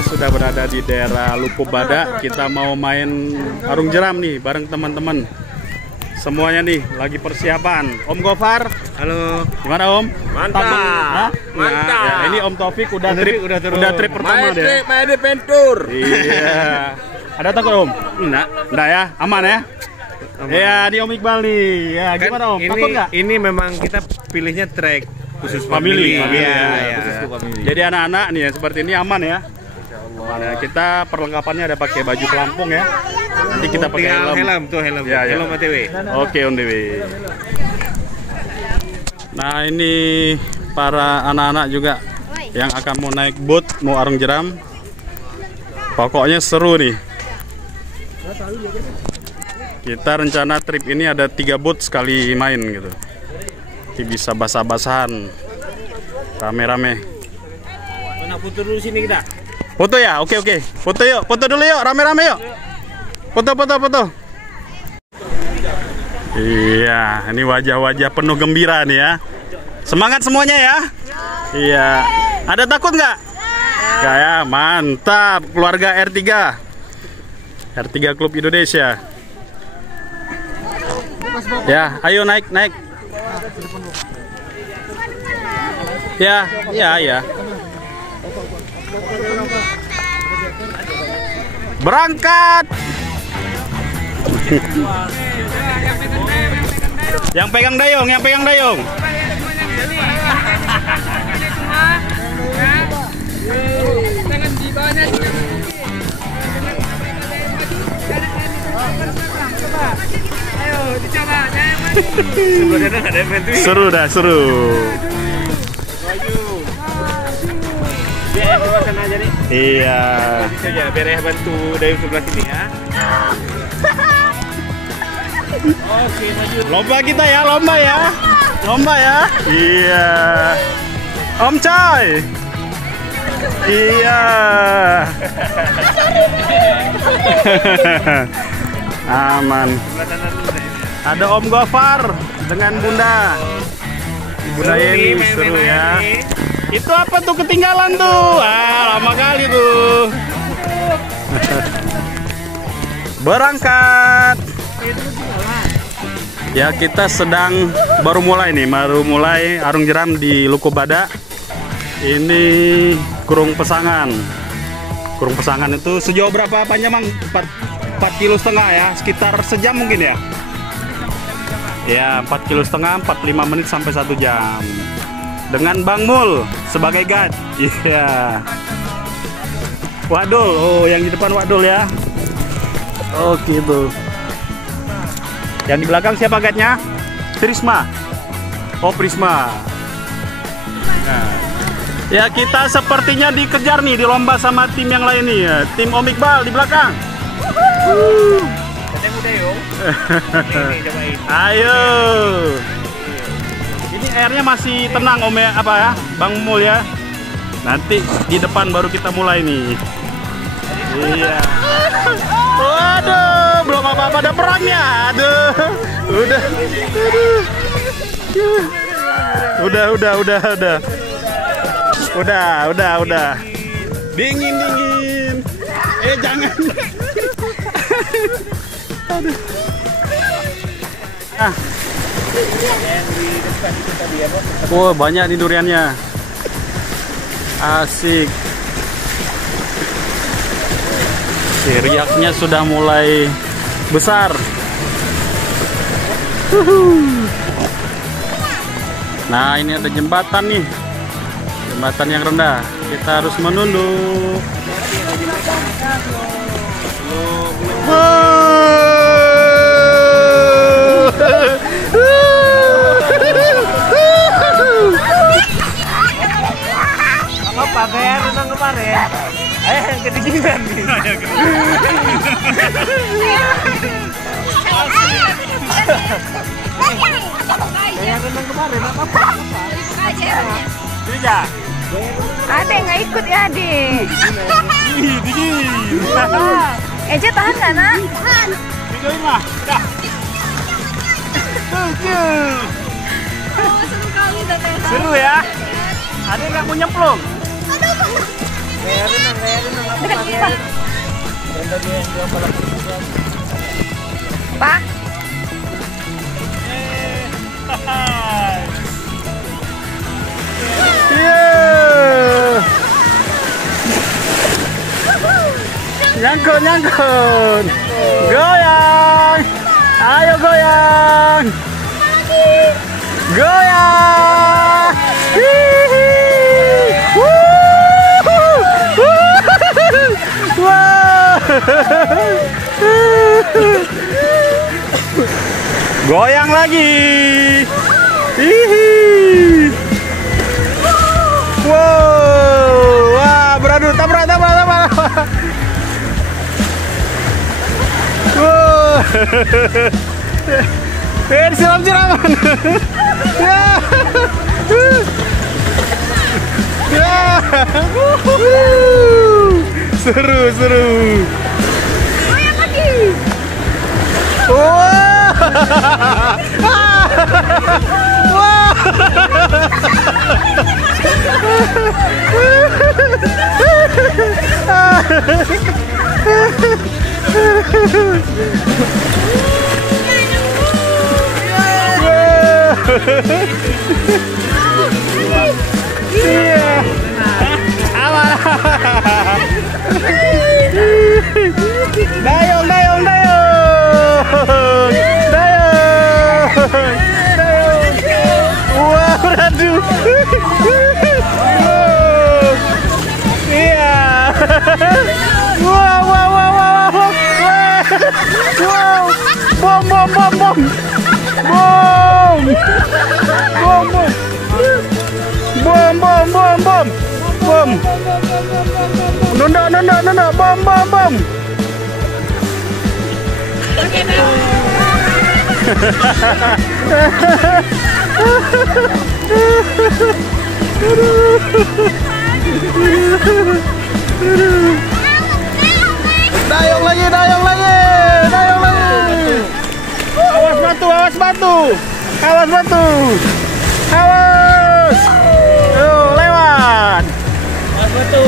kita sudah berada di daerah Lukubada. Kita mau main arung jeram nih bareng teman-teman. Semuanya nih lagi persiapan. Om Gofar, halo. Gimana Om? Mantap. Mantap. Ya, ini Om Taufik udah trip pertama deh. Main adventure. Iya. Ada takut Om? Enggak ya, aman ya. Ya, di Om Iqbal nih. Ya, gimana Om? Takut nggak? Ini memang kita pilihnya trek khusus Family. Iya, khusus family. Jadi anak-anak nih ya, seperti ini aman ya. Nah, kita perlengkapannya ada pakai baju pelampung ya. Nanti kita pakai helm. Helm. Ya, ya. Helm ATW. Oke, Om Dewi. Nah, ini para anak-anak juga yang akan mau naik boat, mau arung jeram. Pokoknya seru nih. Kita rencana trip ini ada 3 boat sekali main gitu. Nanti bisa basah-basahan. Rame-rame. Mana foto dulu sini kita? Foto ya? Oke. Foto yuk, foto dulu yuk, rame-rame yuk. Foto. Iya, ini wajah-wajah penuh gembira nih ya. Semangat semuanya ya. Iya. Ada takut nggak? Nggak ya, mantap. Keluarga R3. R3 Klub Indonesia. Ya, ayo naik. Ya. Berangkat. Yang pegang dayung. Seru. Biar lewat sana aja nih. Iya. Saja biar ya bantu dari sebelah sini ya. Oke, maju. Lomba kita ya, lomba ya. Iya. Om Coy. Iya. Aman. Ada Om Gofar dengan Bunda. Bunda Yeni seru ya. Itu apa tuh ketinggalan tuh? Lama kali tuh. Berangkat. Ya, kita baru mulai arung jeram di Lukubada. Ini Kurung Pesangan. Kurung Pesangan itu sejauh berapa panjang Bang? 4,5 kilo ya, sekitar sejam mungkin ya. Ya, 4,5 kilo, 45 menit sampai 1 jam. Dengan Bang Mul sebagai guide. Iya. Wadul, yang di depan Wadul ya. Oh gitu. Yang di belakang siapa guide-nya? Prisma. Oh, Prisma. Nah. Ya, kita sepertinya dikejar nih di lomba sama tim yang lain nih ya. Tim Om Iqbal di belakang. Ayo. Ini airnya masih tenang Om ya, Bang Mul ya. Nanti di depan baru kita mulai nih. Iya. Waduh, belum apa-apa ada perangnya. Aduh. Udah. Dingin. Jangan. Aduh. Banyak nih duriannya. Asik. Riaknya sudah mulai besar. Nah, ini ada jembatan nih. Jembatan yang rendah. Kita harus menunduk. Apa gaya renang kemarin? Yang kedinginan nih. Gaya renang kemarin apa? Tidak. Ade nggak ikut ya Ade. Dingin. Eja tahan nggak nak? Tahan. Videoin mah. Dah. Seru kali Tete. Seru ya. Ade nggak mau nyemplung. Dekat, Pak. Nyangkut, nyangkut. Goyang. Ayo goyang. Goyang. Hihi. Wow. Goyang lagi. Hihi. Wow. Wah, beradu tabrak. Wow. Siram-siraman. Ya. Seru. Goyang lagi. Wah. Wah. Iya. Aman. Dayung. Wah, beradu. Iya. Wow. Bom. Nunda. Bom. Dayung lagi. Awas batu. Awas. Tuh, lewat. Awas batu.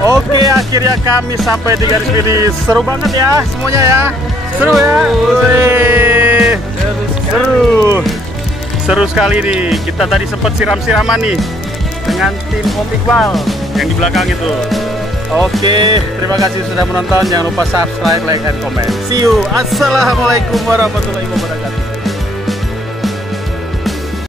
Oke, akhirnya kami sampai di garis finish. Seru banget ya semuanya ya. Seru ya. Wih. Seru sekali nih. Kita tadi sempat siram-siraman nih dengan tim Om Iqbal yang di belakang itu. Oke, terima kasih sudah menonton. Jangan lupa subscribe, like, and comment. See you. Assalamualaikum warahmatullahi wabarakatuh.